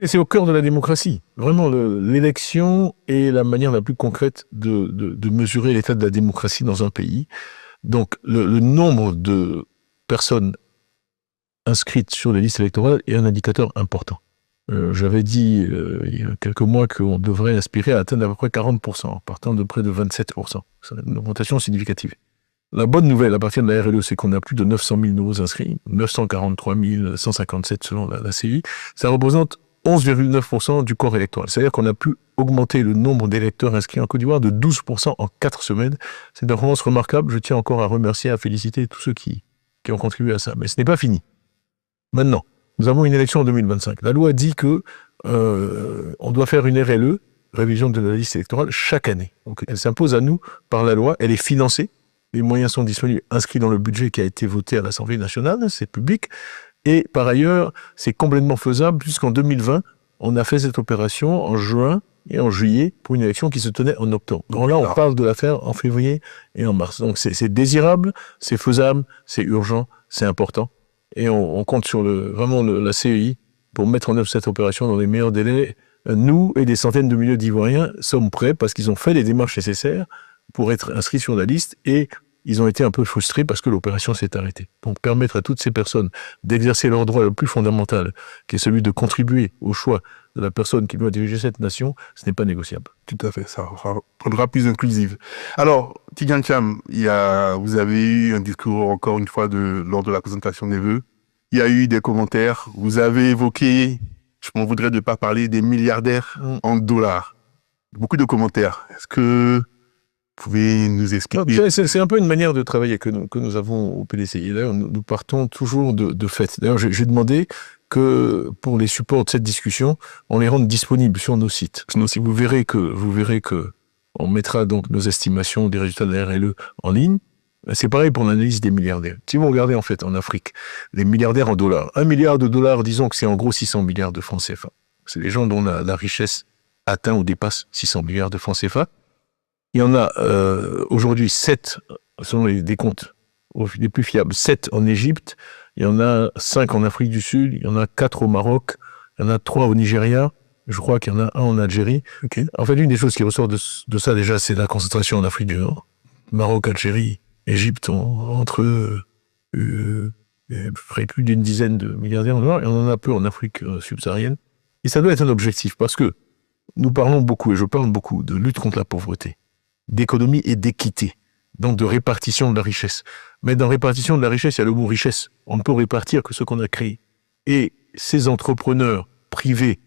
Et c'est au cœur de la démocratie. Vraiment, l'élection est la manière la plus concrète de mesurer l'état de la démocratie dans un pays. Donc, le nombre de personnes inscrites sur les listes électorales est un indicateur important. J'avais dit il y a quelques mois qu'on devrait aspirer à atteindre à peu près 40%, partant de près de 27%. C'est une augmentation significative. La bonne nouvelle à partir de la RLE, c'est qu'on a plus de 900 000 nouveaux inscrits, 943 157 selon la CI. Ça représente 11,9% du corps électoral. C'est-à-dire qu'on a pu augmenter le nombre d'électeurs inscrits en Côte d'Ivoire de 12% en 4 semaines. C'est une performance remarquable. Je tiens encore à remercier, à féliciter tous ceux qui ont contribué à ça. Mais ce n'est pas fini. Maintenant, nous avons une élection en 2025. La loi dit que on doit faire une RLE, révision de la liste électorale, chaque année. Donc, elle s'impose à nous par la loi. Elle est financée. Les moyens sont disponibles, inscrits dans le budget qui a été voté à l'Assemblée nationale, c'est public. Et par ailleurs, c'est complètement faisable puisqu'en 2020, on a fait cette opération en juin et en juillet pour une élection qui se tenait en octobre. Donc là, on parle de la faire en février et en mars. Donc c'est désirable, c'est faisable, c'est urgent, c'est important. Et on compte sur vraiment la CEI pour mettre en œuvre cette opération dans les meilleurs délais. Nous et des centaines de milliers d'Ivoiriens sommes prêts parce qu'ils ont fait les démarches nécessaires pour être inscrits sur la liste et ils ont été un peu frustrés parce que l'opération s'est arrêtée. Donc permettre à toutes ces personnes d'exercer leur droit le plus fondamental, qui est celui de contribuer au choix de la personne qui doit diriger cette nation, ce n'est pas négociable. Tout à fait, ça rendra plus inclusive. Alors, Tidiane Cham, vous avez eu un discours, encore une fois, lors de la présentation des vœux. Il y a eu des commentaires. Vous avez évoqué, je m'en voudrais de ne pas parler, des milliardaires en dollars. Beaucoup de commentaires. Est-ce que vous pouvez nous expliquer? C'est un peu une manière de travailler que nous avons au PDCI. D'ailleurs, nous partons toujours de fait. D'ailleurs, j'ai demandé que pour les supports de cette discussion, on les rende disponibles sur nos sites. Sinon, si vous verrez que on mettra donc nos estimations des résultats de la RLE en ligne. C'est pareil pour l'analyse des milliardaires. Si vous regardez en fait en Afrique, les milliardaires en dollars, 1 milliard de dollars, disons que c'est en gros 600 milliards de francs CFA. C'est les gens dont la richesse atteint ou dépasse 600 milliards de francs CFA. Il y en a aujourd'hui 7, selon les décomptes les plus fiables, 7 en Égypte, il y en a 5 en Afrique du Sud, il y en a 4 au Maroc, il y en a 3 au Nigeria, je crois qu'il y en a un en Algérie. Okay. En fait, une des choses qui ressort de ça déjà, c'est la concentration en Afrique du Nord. Maroc, Algérie, Égypte, entre eux, plus d'une dizaine de milliardaires en dollars, et on en a peu en Afrique subsaharienne. Et ça doit être un objectif, parce que nous parlons beaucoup, et je parle beaucoup, de lutte contre la pauvreté, d'économie et d'équité, donc de répartition de la richesse. Mais dans répartition de la richesse, il y a le mot richesse. On ne peut répartir que ce qu'on a créé. Et ces entrepreneurs privés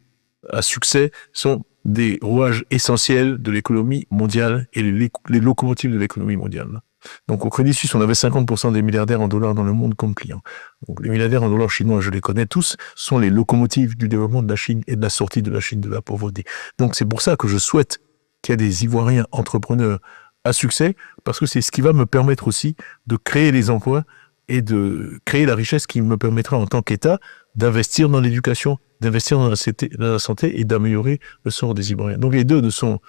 à succès sont des rouages essentiels de l'économie mondiale et les locomotives de l'économie mondiale. Donc au Crédit Suisse, on avait 50% des milliardaires en dollars dans le monde comme clients. Donc les milliardaires en dollars chinois, je les connais tous, sont les locomotives du développement de la Chine et de la sortie de la Chine de la pauvreté. Donc c'est pour ça que je souhaite qu'il y ait des Ivoiriens entrepreneurs à succès, parce que c'est ce qui va me permettre aussi de créer les emplois et de créer la richesse qui me permettra en tant qu'État d'investir dans l'éducation, d'investir dans la santé et d'améliorer le sort des Ivoiriens. Donc les deux ne sont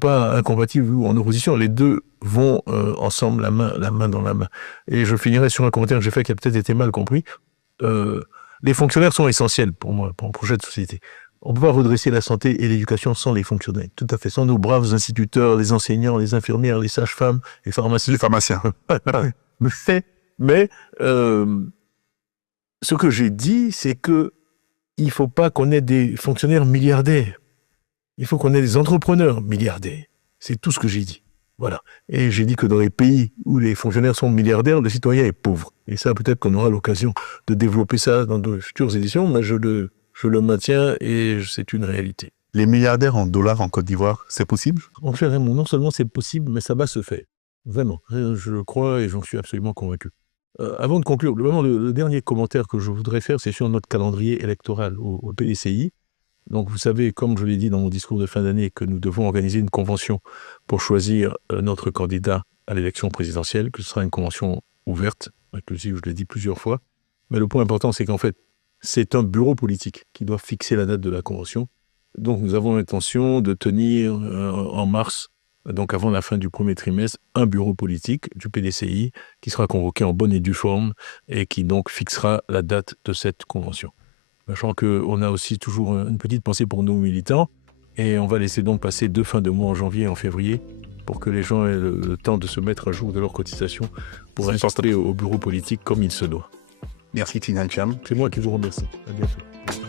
pas incompatibles ou en opposition, les deux vont ensemble, la main dans la main. Et je finirai sur un commentaire que j'ai fait qui a peut-être été mal compris. Les fonctionnaires sont essentiels pour moi, pour un projet de société. On ne peut pas redresser la santé et l'éducation sans les fonctionnaires. Tout à fait. Sans nos braves instituteurs, les enseignants, les infirmières, les sages-femmes, les pharmaciens. Les pharmaciens. Mais ce que j'ai dit, c'est que il ne faut pas qu'on ait des fonctionnaires milliardaires. Il faut qu'on ait des entrepreneurs milliardaires. C'est tout ce que j'ai dit. Voilà. Et j'ai dit que dans les pays où les fonctionnaires sont milliardaires, le citoyen est pauvre. Et ça, peut-être qu'on aura l'occasion de développer ça dans de futures éditions, mais je le maintiens et c'est une réalité. Les milliardaires en dollars en Côte d'Ivoire, c'est possible? Mon cher Raymond, non seulement c'est possible, mais ça va se faire. Vraiment. Je le crois et j'en suis absolument convaincu. Avant de conclure, le dernier commentaire que je voudrais faire, c'est sur notre calendrier électoral au PDCI. Donc vous savez, comme je l'ai dit dans mon discours de fin d'année, que nous devons organiser une convention pour choisir notre candidat à l'élection présidentielle, que ce sera une convention ouverte, inclusive, je l'ai dit plusieurs fois. Mais le point important, c'est qu'en fait, c'est un bureau politique qui doit fixer la date de la convention. Donc nous avons l'intention de tenir en mars, donc avant la fin du premier trimestre, un bureau politique du PDCI qui sera convoqué en bonne et due forme et qui donc fixera la date de cette convention. sachant qu'on a aussi toujours une petite pensée pour nos militants. Et on va laisser donc passer 2 fins de mois en janvier et en février pour que les gens aient le temps de se mettre à jour de leurs cotisations pour rester au bureau politique comme il se doit. Merci Tidjane Thiam. C'est moi qui vous remercie. À bientôt.